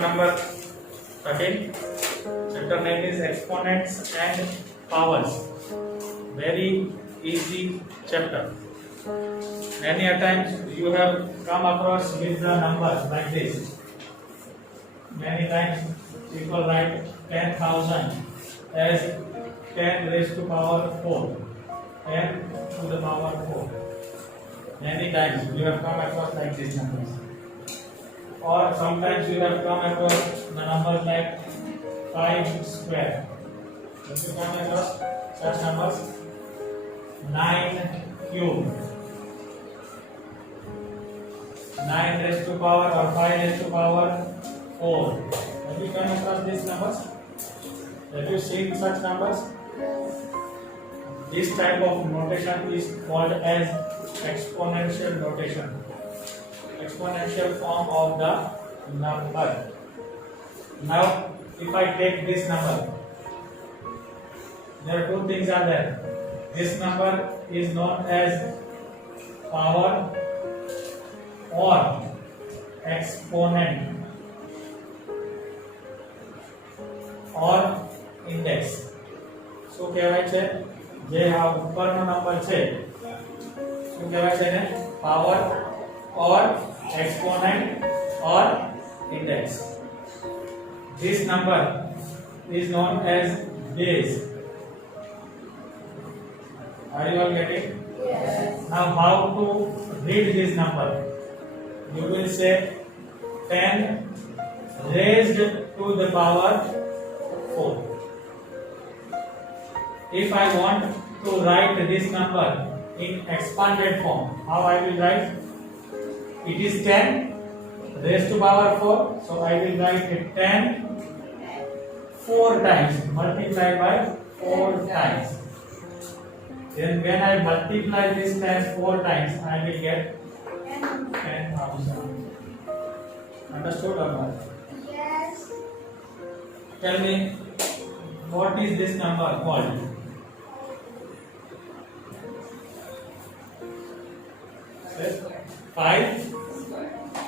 number 13. Chapter name is exponents and powers. Very easy chapter. Many a times you have come across with the numbers like this. Many times people write 10,000 as 10 raised to power 4. 10 to the power 4. Many times you have come across like these numbers. Or sometimes you have come across the numbers like 5 square. If you come across such numbers, 9 cube, 9 raised to power or 5 raised to power 4. Have you come across these numbers? Have you seen such numbers? This type of notation is called as exponential notation. Exponential form of the number. Now, if I take this number, there are two things are there. This number is known as power or exponent or index. શું કહેવાય છે? જે આ ઉપરનો number છે શું કહેવાય છે ને? Power or exponent or index. This number is known as base. Are you all getting? Yes. Now how to read this number? You will say 10 raised to the power 4. If I want to write this number in expanded form, how I will write? It is 10 raised to power 4, so I will write it 10 4 times, multiplied by 4 times. Then when I multiply this 10 4 times, I will get 10,000. Understood or not? Yes. Tell me, what is this number called? Yes. 5?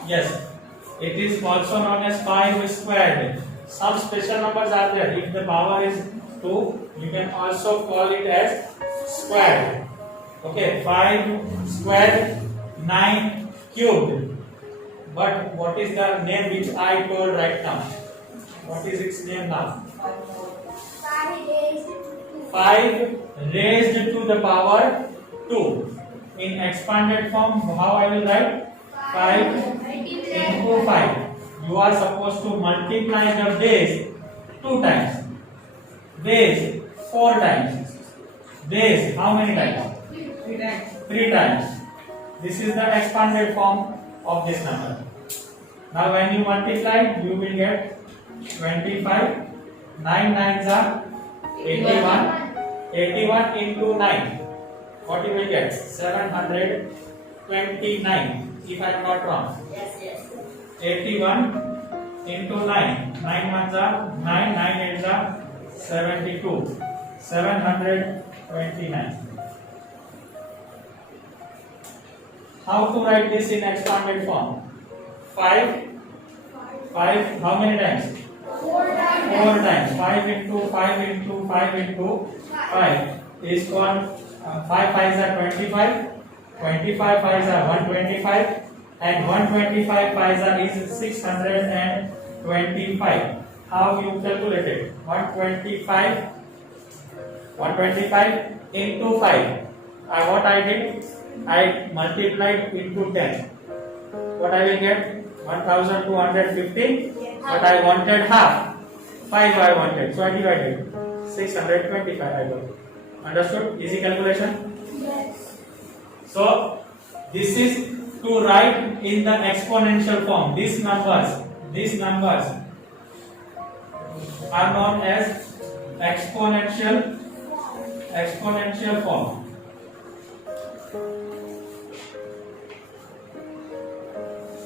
Yes. It is also known as 5 squared. Some special numbers are there. If the power is 2, you can also call it as squared. Okay, 5 squared, 9 cubed. But what is the name which I told right now? What is its name now? 5 raised to the power 2. In expanded form, how I will write? 5 into 5. You are supposed to multiply the base 2 times. Base 4 times. Base how many times? 3 times. 3 times. This is the expanded form of this number. Now when you multiply, you will get 25. 9 nines are 81. 81 into 9. What you will get? 729. If I am not wrong. Yes, yes. 81 into 9. 9 ones are 9. 9 eights are 72. 729. How to write this in expanded form? 5. 5 how many times? 4 times. 4 times. 5 into 5 into 5 into 5 is called 5 5s are 25. 25 5s are 125. And 125 5s are is 625. How you calculate it? 125 into 5. What I did? I multiplied into 10. What I will get? 1250. But I wanted half. 5 I wanted. So I divided. 625 I got. Understood? Easy calculation? Yes. So this is to write in the exponential form. These numbers are known as exponential form.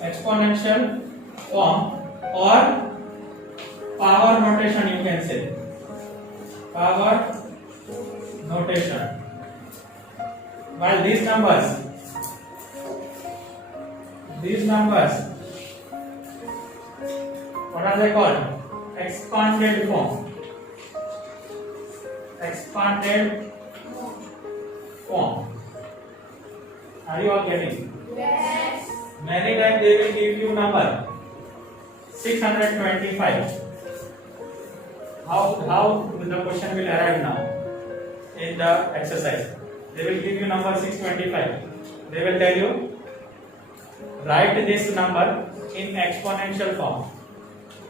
Exponential form or power notation, you can say. Power notation. While these numbers What are they called? Expanded form. Expanded form. Are you all getting? Yes. Many times they will give you number 625. How the question will arrive now in the exercise? They will give you number 625. They will tell you write this number in exponential form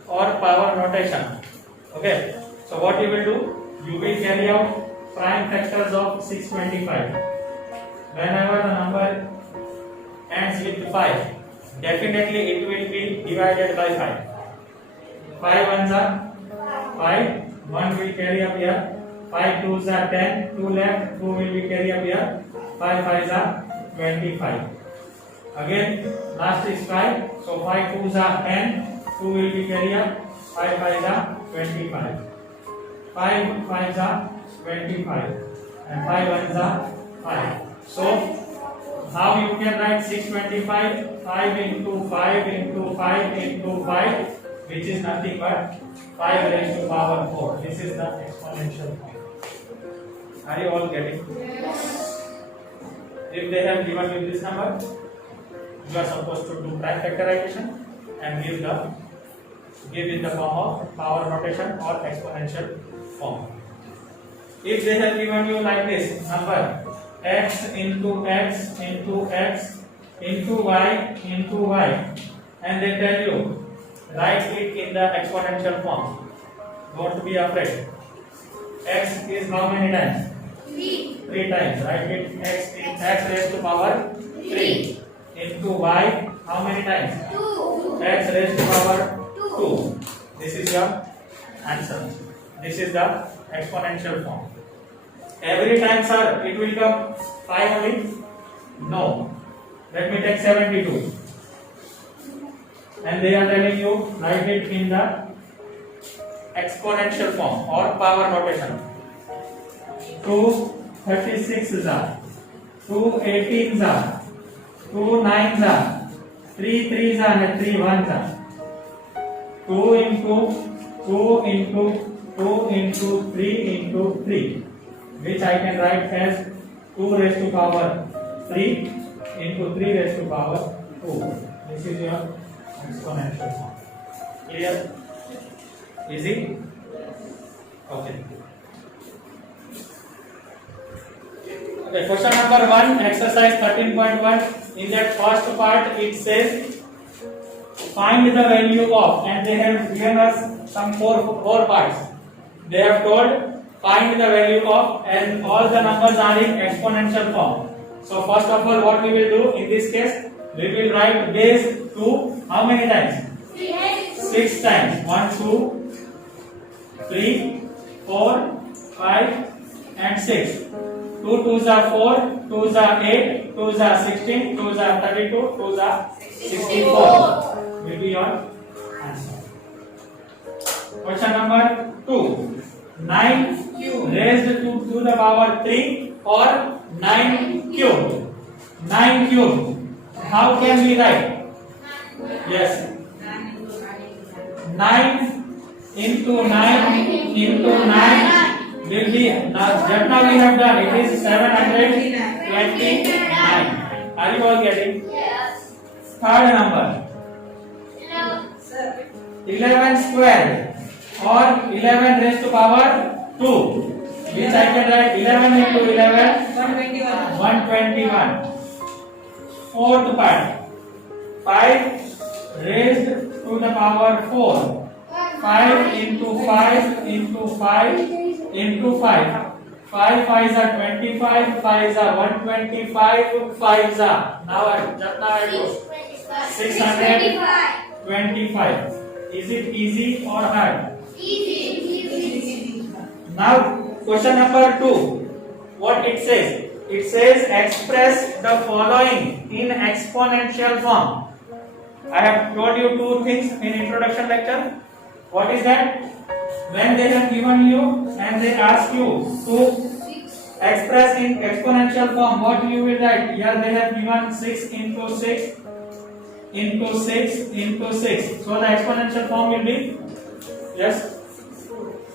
or power notation. Okay. So what you will do? You will carry out prime factors of 625. Whenever the number ends with 5, definitely it will be divided by 5. 5 ones are 5, 1 will carry up here, 5 twos are 10, 2 left, 2 will be carry up here, 5 fives are 25. Again, last is 5, so 5 twos are 10, 2 will be carry up, 5 fives are 25. 5 fives are 25 and 5 ones are 5. So, how you can write 625? 5 into 5 into 5 into 5, which is nothing but 5 raised to power 4. This is the exponential form. Are you all getting? Yes. If they have given you this number, you are supposed to do prime factorization and give in the form of power notation or exponential form. If they have given you like this number x into x into x into y and they tell you write it in the exponential form, don't be afraid. X is how many times? 3. 3 times. Write it x raised to power 3 into y how many times? 2. X raised to power 2. This is your answer. This is the exponential form. Every time, sir, it will come 5 only? No. Let me take 72. And they are telling you write it in the exponential form or power notation. 2 36s are, 2 18s are, 2 9s are, 3 3s are and 3 1s are. 2 into 2 into 2 into 3 into 3, which I can write as 2 raised to power 3 into 3 raised to power 2. This is your exponential form. Clear? Easy? Okay. Okay, question number 1, exercise 13.1. In that first part, it says find the value of, and they have given us some four parts. They have told find the value of, and all the numbers are in exponential form. So first of all, what we will do in this case, we will write base 2 how many times? 6 times. 1 2 3 4 5 and 6. 2 2s are 4, 2s are 8, 2s are 16, 2s are 32, 2s are 64. Will be your answer. Question number 2. 9 raised to the power 3 or 9 cubed. 9 cubed. How can we write? Yes. 9 into 9 into 9 will be, just now we have done, it is 729. Are you all getting? Yes. Third number. 11 square or 11 raised to power 2, which I can write 11 into 11 121. Fourth part, 5 raised to the power 4, 5 into 5 into 5 into 5. 5 5s are 25, 5s are 125, 5s are, just now I do 625. Is it easy or hard? Easy. Now question number 2, what it says? It says express the following in exponential form. I have told you 2 things in introduction lecture. What is that? When they have given you and they ask you to express in exponential form, what you will write? Here they have given 6 into 6 into 6 into 6. So the exponential form will be, yes,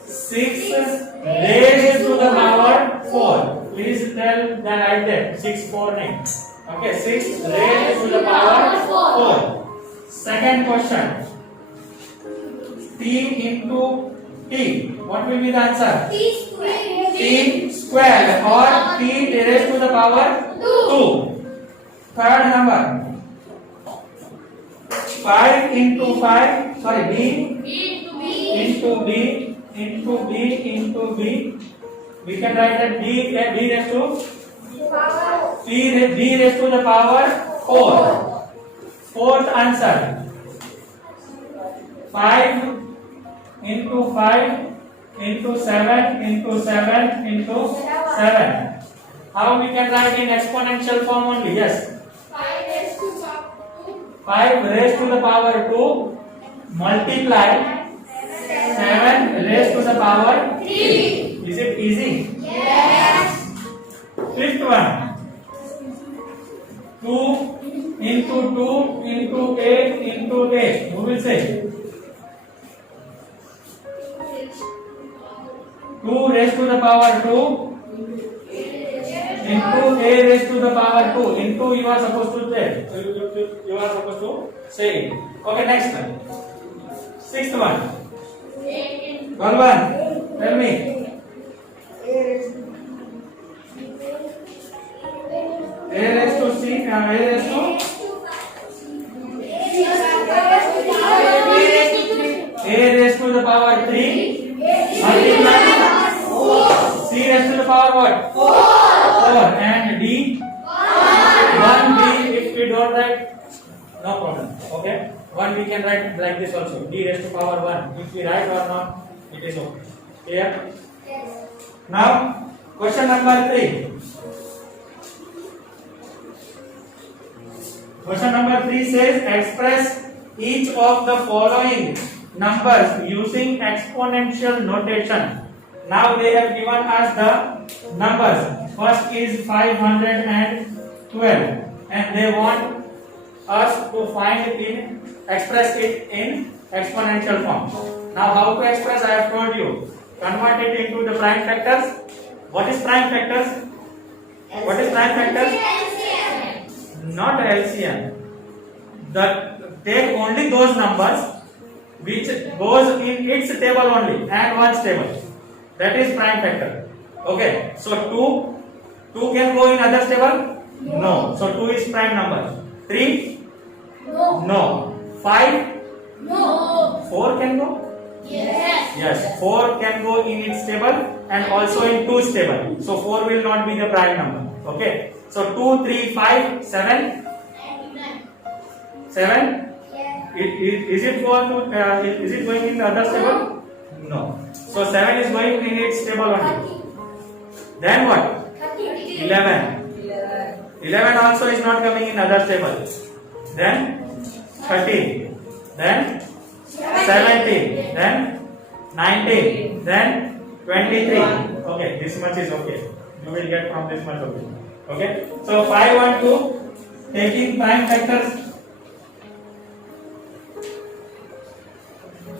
6 raised to the power 4. Please tell the right there. 6 4 9. Okay, 6 raised to the power 4. Second question. T into T. What will be the answer? T square. T square or T raised to the power 2. Third number. 5 into 5. Sorry, B into B into B into B. We can write that B raised to B raised to the power 4. Fourth answer. 5 into 5 into 7 into 7 into 7. How we can write in exponential form only? Yes. 5 raised to the power 2 multiply 7 raised to the power 3. Is it easy? Yes. Fifth one. 2 into 2 into 8 into 8. Who will say? 2 raised to the power 2 into a raised to the power 2 into you are supposed to say. You are supposed to say it. Okay, next one. Sixth one. Balwan, tell me. A raised to C, A raised to A raised to the power 3 multiply C raised to the power what? 4 and D 1D. If we don't write, no problem. Okay, 1 we can write like this also, D raised to power 1. If we write or not, it is okay. Clear? Now question number 3. Question number 3 says express each of the following numbers using exponential notation. Now they have given us the numbers. First is 512 and they want us to find express it in exponential form. Now how to express? I have told you. Convert it into the prime factors. What is prime factors? What is prime factors? Not LCM. Take only those numbers which goes in its table only and one's table. That is prime factor. Okay. So 2 can go in others table? No. So 2 is prime number. 3? No. 5? No. 4 can go? Yes. Yes. 4 can go in its table and also in 2's table. So 4 will not be the prime number. Okay. So 2, 3, 5, 7? 7? Is it going in the other table? No. So 7 is going in its table only. Then what? 11. 11 also is not coming in other table. Then 13. Then 17. Then 19. Then 23. Okay, this much is okay. You will get from this much okay. Okay. So 512 taking prime factors.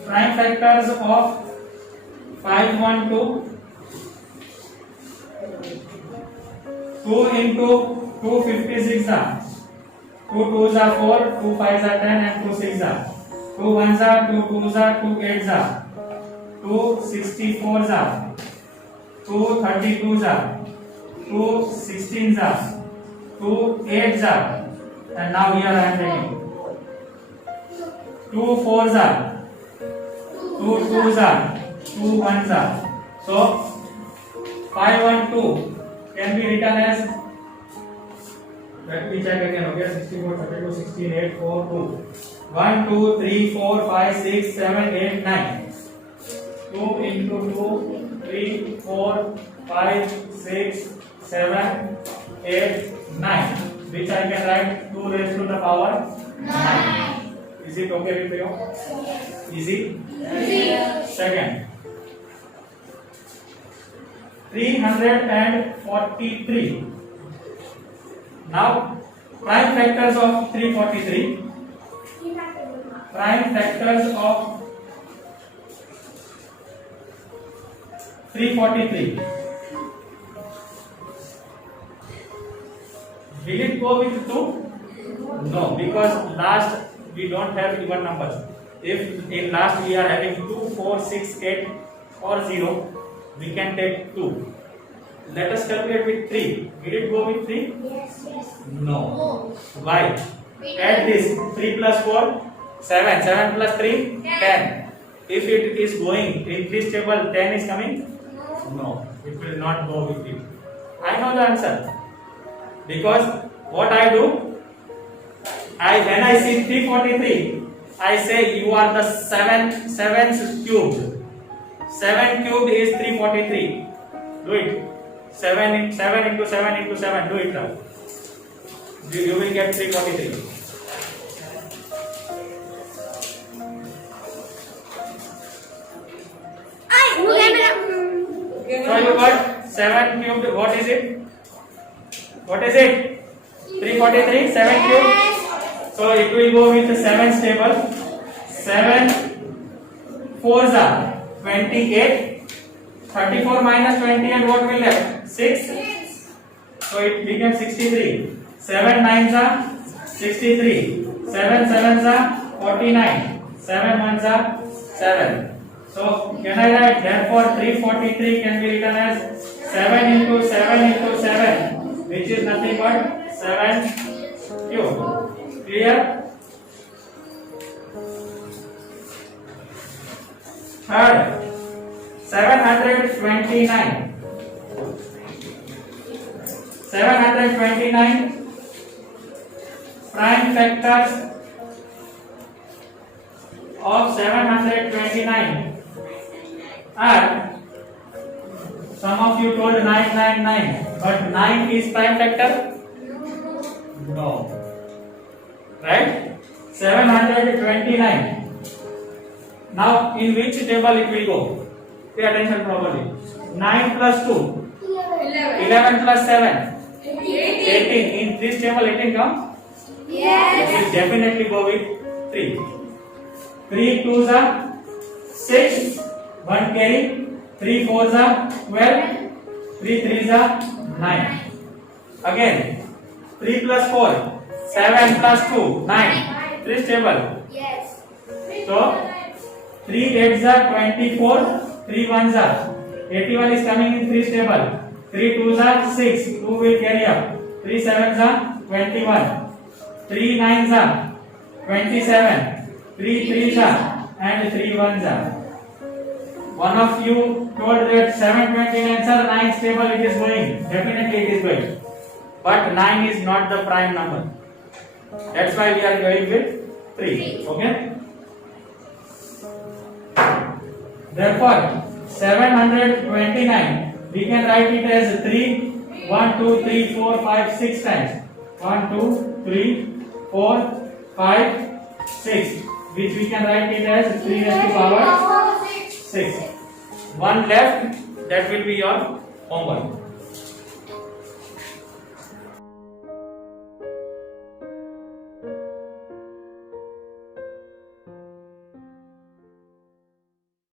Prime factors of 512. 2 into 2 56 are 2 2s are 4, 2 5s are 10 and 2 6s are 2 1s are 2 2s are 2 8s are 2 64s are 2 32s are 2 16s are 2 8s are and now here I am taking 2 4s are 2 2s are 2 1s are. So 512 can be written as, let me check again. Okay, 64 32 16 8 4 2 1 2 3 4 5 6 7 8 9 2 into 2 3 4 5 6 7 8 9 which I can write 2 raised to the power 9. Is it okay with you? Easy? Second, 343. Now prime factors of 343. prime factors of 343. Will it go with 2? No, because last we don't have even numbers. If in last we are having 2, 4, 6, 8 or 0, we can take 2. Let us calculate with 3. Will it go with 3? Yes. No. No. Why? Add this 3 plus 4, 7. 7 plus 3, 10. If it is going in this table, 10 is coming? No, it will not go with it. I know the answer. Because what I do, when I see 343, I say you are the 7 cubed. 7 cubed is 343. Do it. 7 into 7 into 7. Do it now. You will get 343. So you got 7 cubed. What is it? What is it? 343. 7 cubed. So it will go with the 7 table. 7 4s are 28. 34 minus 28. What will left? 6. So it becomes 63. 7 9s are 63. 7 7s are 49. 7 1s are 7. So can I write therefore 343 can be written as 7 into 7 into 7, which is nothing but 7 cube. Clear? Third, 729. 729 prime factors of 729 are, some of you told 999, but 9 is prime factor? No. Right? 729. Now in which table it will go? Pay attention properly. 9 plus 2. 11 plus 7. 18. In this table 18 comes? Yes. It will definitely go with 3. 3 2s are 6. 1 carry. 3 4s are 12. 3 3s are 9. Again 3 plus 4. 7 plus 2. 9. This table. Yes. So 3 8s are 24. 3 1s are 81 is coming in 3 table. 3 2s are 6. 2 will carry up. 3 7s are 21. 3 9s are 27. 3 3s are and 3 1s are. One of you told that 729 are 9 table it is going. Definitely it is going. But 9 is not the prime number. That's why we are going with 3. Okay? Therefore, 729 we can write it as 3. 1 2 3 4 5 6 times. 1 2 3 4 5 6, which we can write it as 3 raised to power 6. One left, that will be your homework.